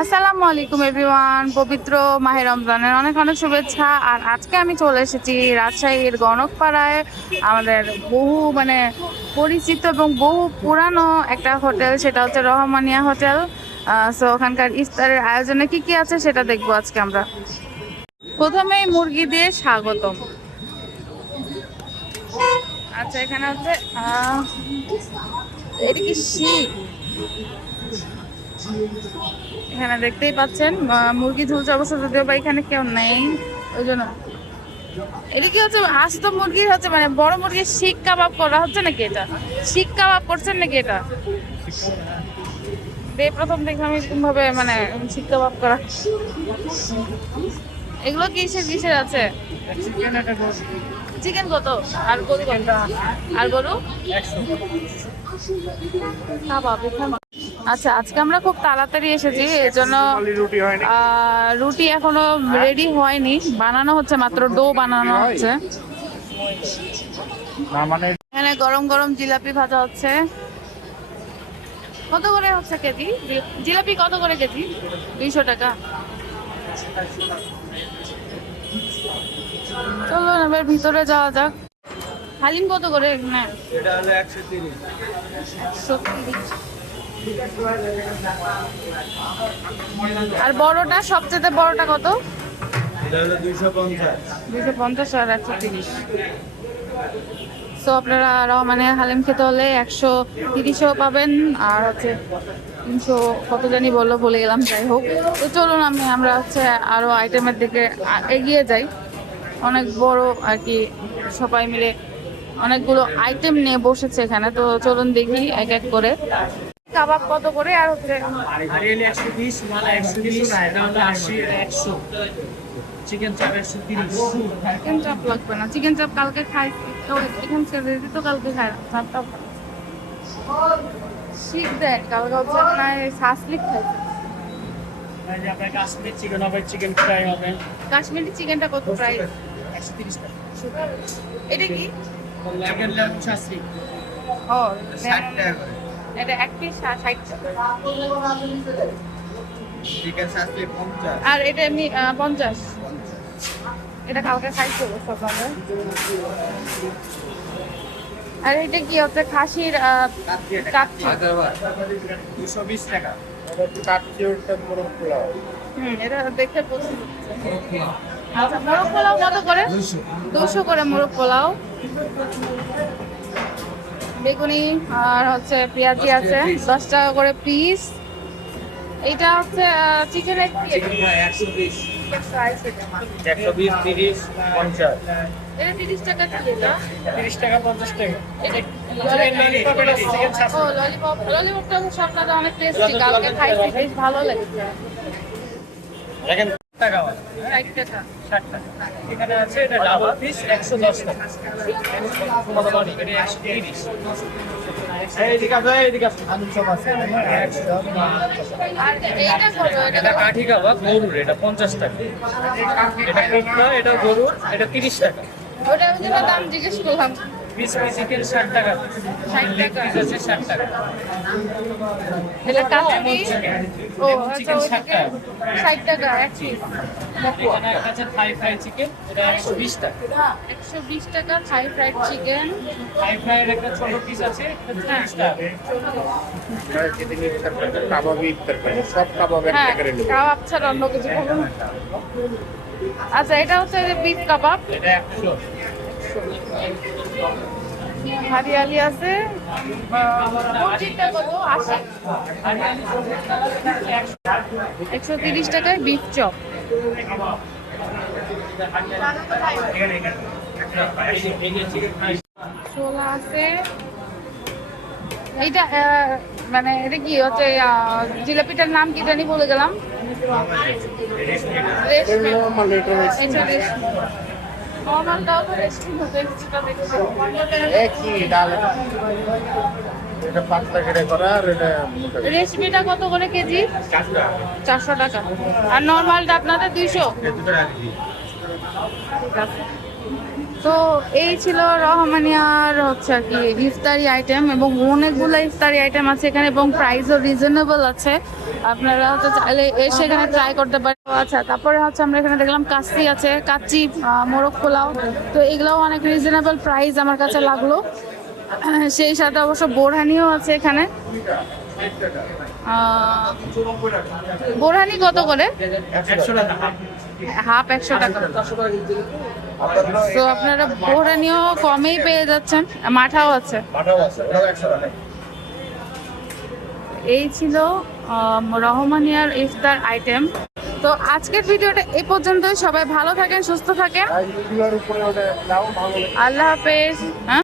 আসসালামু আলাইকুম এভরিওয়ান, পবিত্র মাহে রমজানের অনেক অনেক শুভেচ্ছা। আর আজকে আমি চলে এসেছি রাজশাহীর গণকপাড়ায়, আমাদের বহু পরিচিত এবং বহু পুরানো একটা হোটেল, সেটা হচ্ছে রহমানিয়া হোটেল। সো ওখানকার ইফতারের আয়োজনে কি কি আছে সেটা দেখবো আজকে আমরা। প্রথমেই মুরগি দিয়ে স্বাগতম। আচ্ছা, এখানে হচ্ছে এটা কি শিক, এখানে দেখতেই পাচ্ছেন মুরগি ঝুলছে, অবশ্য যদিও বা এখানে কেউ নেই ওই জন্য। এটা কি হচ্ছে আস্ত মুরগির হচ্ছে বড় মুরগির শিক কাবাব করা হচ্ছে নাকি? এটা শিক কাবাব করছেন নাকি? এটা প্রথম দেখলাম এরকম ভাবে শিক কাবাব করা। এগুলো কিসের কিসের আছে? চিকেন কত? আর গরু কত? আর গরু কাবাব এখানে। আচ্ছা, আজকে আমরা খুব তাড়াতাড়ি এসেছি, এর জন্য রুটি এখনো রেডি হয়নি, বানানো হচ্ছে, মাত্র ডো বানানো হচ্ছে। এখানে গরম গরম জিলাপি ভাজা হচ্ছে। কত করে হচ্ছে কেজি জিলাপি? কত করে কেজি? 200 টাকা। চলো এবার ভিতরে যাওয়া যাক। হালিম কত করে এখানে? এটা হলো 130। 130। আর বড়টা, সবচেয়ে বড়টা কত? এটা হলো 250। 250 আর 130। সো আপনারা হালিম খেতে হলে 130ও পাবেন, আর হচ্ছে 300 কত জানি বললো, ভুলে গেলাম। যাই হোক, তো চলুন আমরা হচ্ছে আরো আইটেমের দিকে এগিয়ে যাই। অনেক বড় আর কি, সবাই মিলে অনেকগুলো আইটেম নিয়ে বসেছে এখানে, তো চলুন দেখি এক এক করে। কাবাব কত করে? আর হচ্ছে আরিয়ালি 120, মালা 120, এটা হলো 80, এটা 100। চিকেন চাপ 130। চিকেন চাপ লাগবে না, চিকেন চাপ কালকে খাই, এখান থেকে তো কালকে খাই চাপটা শিখ দেয়। কালকে হচ্ছে শাসলিক খাইছে। এই যে আপনার কাশ্মীর চিকেন হবে, চিকেন ফ্রাই হবে। কাশ্মীরি চিকেনটা কত প্রাইস? 130 টাকা। এটা কি? চিকেন লেবু শাসি ও 60 টাকা করে। এটা এক পিস 60 টাকা। চিকেন শাসি 50। আর এটা এমনি 50। এটা কালকে খাইছো সকালে। আর এটা কি হচ্ছে? খাসির কাচ্চি। 220 টাকা। এটা কাচ্চি, ওটা মোরগ পোলাও। এটা দেখে পছন্দ হচ্ছে। আচ্ছা, মোরগ পোলাও কত করে? 200 করে মোরগ পোলাও। বেগুনি আর হচ্ছে পেঁয়াজি আছে 10 টাকা করে পিস। এইটা হচ্ছে চিকেনের চিকেন ফ্রাই 120। 120, 30, 50। এটা 30 টাকা কি? এটা 30 টাকা, 50 টাকা। এটা চিকেন ললিপপ, এটা চিকেন শাসি। ও ললিপপ, ললিপপটা সবটা অনেক টেস্টি, কালকে খাইছি, বেশ ভালো লেগেছে। দেখেন টাকা হয় 60 টাকা। 60 টাকা। এখানে আছে এটা ডাবল পিস 110 টাকা। কত বাড়ি? এটা 130। এইদিকে আসো, এইদিকে আসো। আলু চপ আছে। আর এইটা কত? এটা কাঠি কাবাব গরুর, এটা 50 টাকা। এটা কোপ্তা, এটা গরুর, এটা 30 টাকা। ওটা আমি যেটা দাম জিজ্ঞেস করলাম। পিস পিস চিকেন 60 টাকা। 60 লেগ টাকা। পিস আছে 60 টাকা। এটা কাশ্মীরি। ও আচ্ছা, চিকেন 60 টাকা। 60 টাকা এক পিস। এখানে একটা আছে থাই ফ্রাই চিকেন, এটা 120 টাকা। 120 টাকা থাই ফ্রাইড চিকেন। থাই ফ্রাইয়ের একটা ছোট পিস আছে, এটা 30 টাকা। হ্যাঁ, কাবাব ছাড়া অন্য কিছু খাবো না। আচ্ছা, এটা হচ্ছে বিফ কাবাব। এটা 100। হারিয়ালি আছে। মসজিদটা কত? 80। 130 টাকায় বিফ চপ। ছোলা আছে। এইটা এটা কি হচ্ছে? জিলাপিটার নাম কি জানি, বলে গেলাম। রেশমি। এটা রেশমি। নর্মালটাও তো রেশমি হতে, কিছুটা দেখছি। রেশমিটা কত করে কেজি? 400 টাকা। আর নর্মালটা আপনাদের 200। ঠিক আছে। তো এই ছিল রহমানিয়ার হচ্ছে আর কি ইফতারি আইটেম, এবং অনেকগুলো ইফতারি আইটেম আছে এখানে, এবং প্রাইসও রিজনেবল আছে। আপনারা হচ্ছে চাইলে এসে এখানে ট্রাই করতে পারেন। আচ্ছা, তারপরে হচ্ছে আমরা এখানে দেখলাম কাচ্চি আছে, কাচ্চি, মোরগ পোলাও। তো এগুলোও অনেক রিজনেবল প্রাইস আমার কাছে লাগলো। সেই সাথে অবশ্য বোরহানিও আছে এখানে। বোরহানি কত করে? 100 টাকা হাফ 100 টাকা। তো আপনারা বোরহানিও কমেই পেয়ে যাচ্ছেন, মাঠাও আছে। মাঠাও আছে, ওটাও 100 টাকা। এই ছিল রহমানিয়ার ইফতার আইটেম। তো আজকের ভিডিওটা এই পর্যন্তই। সবাই ভালো থাকেন, সুস্থ থাকেন। আল্লাহ হাফেজ। হ্যাঁ।